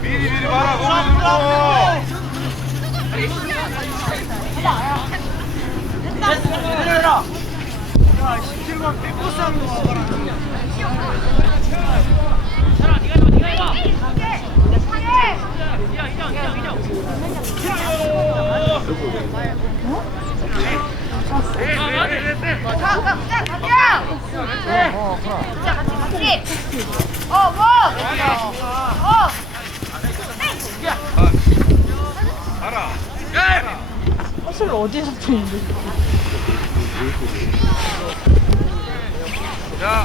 미리 미리 말아 고르고 내려라 야 17만 백보쌈 먹어라. 사실 어디서 보이는데? 야.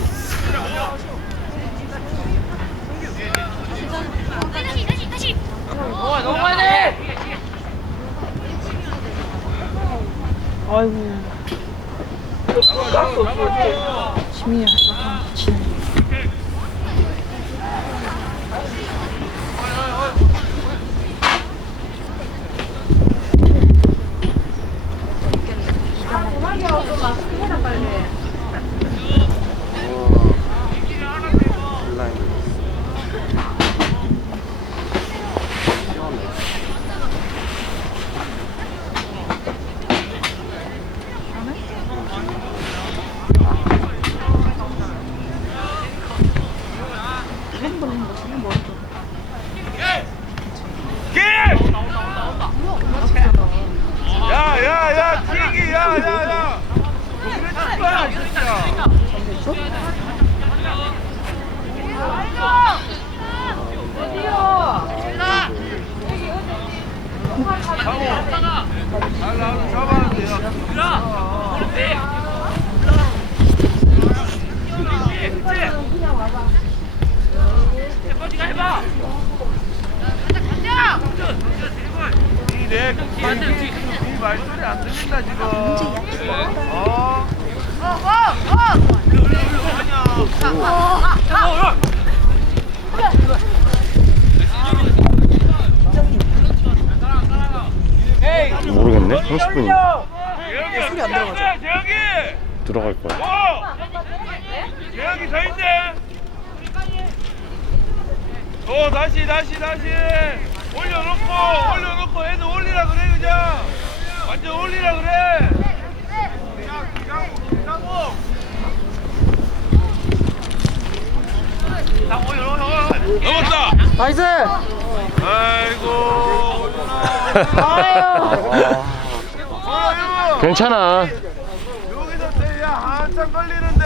너무 많이. 지민이 아, 그만해. 좀 마스크 뛴다 지금. 어. 어, 어, 일로, 일로, 일로. 아니야. 어, 어. 모르겠네. 30분이 재혁이 안 들어가. 재혁이. 들어갈 거야. 재혁이 저 있네. 오 다시 다시 다시 올려놓고 올려놓고 애들 올리라 그래 그냥. 완전 올리라 그래. 넘었다. 나이스. 아이고. 아유. 괜찮아. 여기서 때야 한참 걸리는데.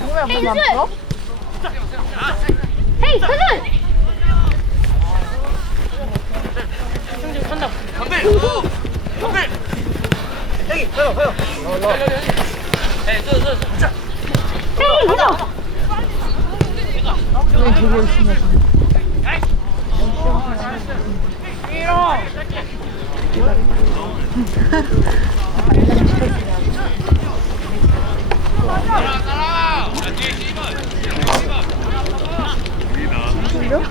뭐야, 남았어? 헤이 서준! 승준 탄다. 담배! 담배! 여기, 가요, 가요. 여기, 여기, 여기. 에이, 저, 저, 저. 자. 헤이, 이거! 왜 되게 열심히 하시네. 따라와! 따라와! 힘들려?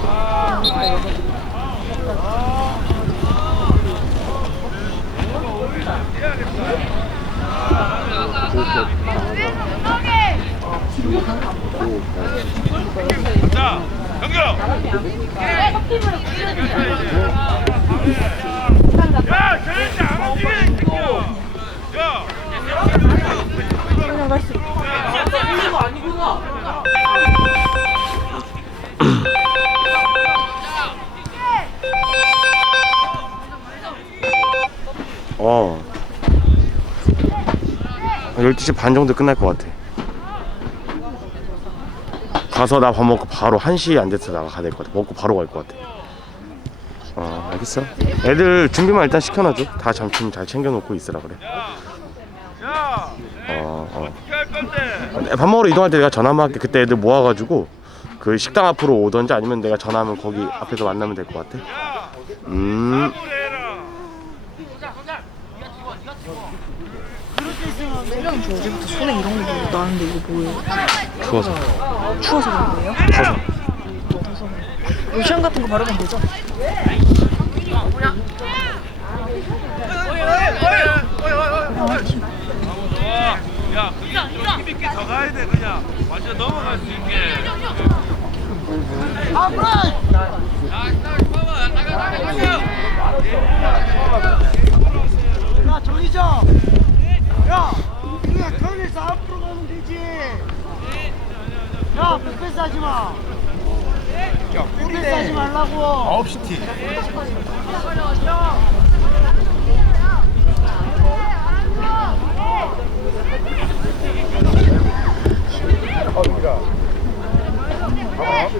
아, 어. 12시 반 정도 끝날 것 같아 가서 나 밥 먹고 바로 1시 안 돼서 나가야 될 것 같아. 먹고 바로 갈 것 같아. 어 알겠어? 애들 준비만 일단 시켜놔줘. 다 점심 잘 챙겨놓고 있으라 그래. 야, 어, 어. 건데? 밥 먹으러 이동할 때 내가 전화만 할게. 그때 애들 모아가지고 그 식당 앞으로 오던지 아니면 내가 전화하면 거기 앞에서 만나면 될 것 같아. 야, 음 세경이 저 어제부터 손에 이런 거 보고 나는데 이거 뭐예요? 추워서 추워서 그런 거예요? 추워서 로션 같은 거 바르면 되죠? 야, 그냥 좀 힘있게 더 가야 돼, 그냥. 완전 넘어갈 수 있게. 야 정희정 야 이게 턴에서 앞으로 가면 되지 야 뺏패스 하지마. 뺏패스 하지 말라고. 9시 티.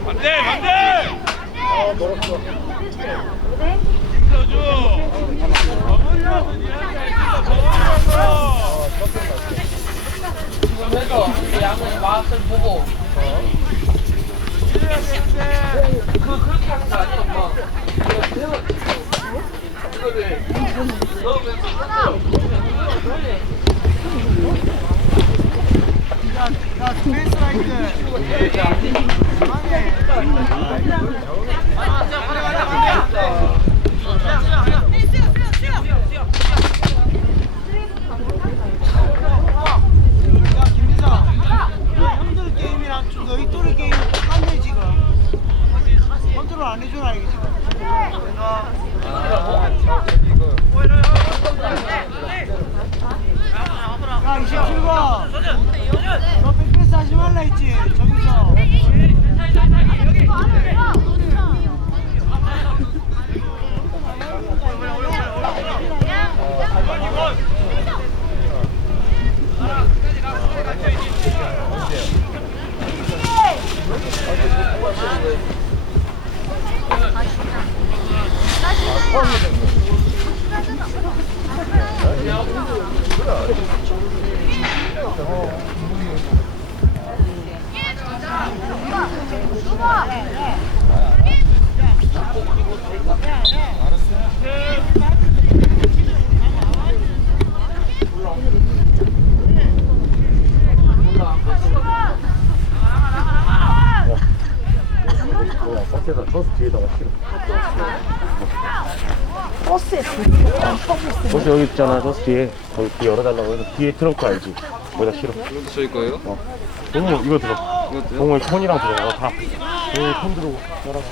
반대, 반대. 힘써줘. 어머니 하고 니한테 있어, 먹으라고. 야 스페이스 라이트 야 김기자 형들 게임이랑 좀 너희 또래 게임 똑같네 지금 컨트롤 안 해주나 이게 지금 야 27번 너 뺏패스 하지 말라 했지 저기서 버스에다 버스 뒤에다가 실어 버스에 버스 여기 있잖아 버스 뒤에. 거기 뒤 열어달라고 해서 뒤에 트렁크 알지? 거기다 실어? 저희 거예요? 어. 동물 이거 들어. 동물 폰이랑 들어. 이거 다. 동물 폰 들고 열어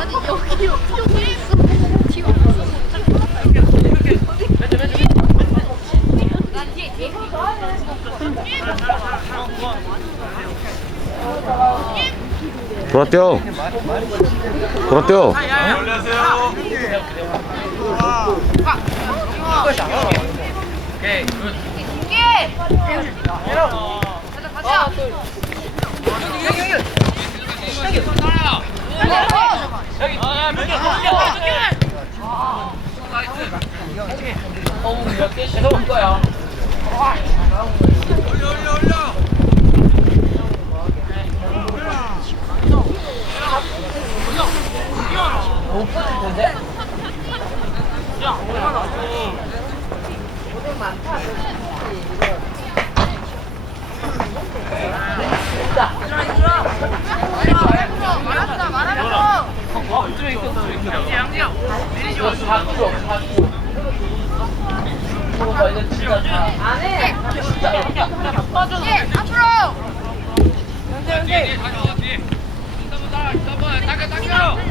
아니 여기 여기 있어. 뒤에 없어. 돌아 뛰어 돌아 뛰어 어, 몇 개씩 해서 올 거야. 말하라고! 양지영, 양지영! 내리지 마! 앞으로 걸려 진짜 다안 해. 예, 앞으로. 현재 현재. 당겨 당겨. 당겨 당겨.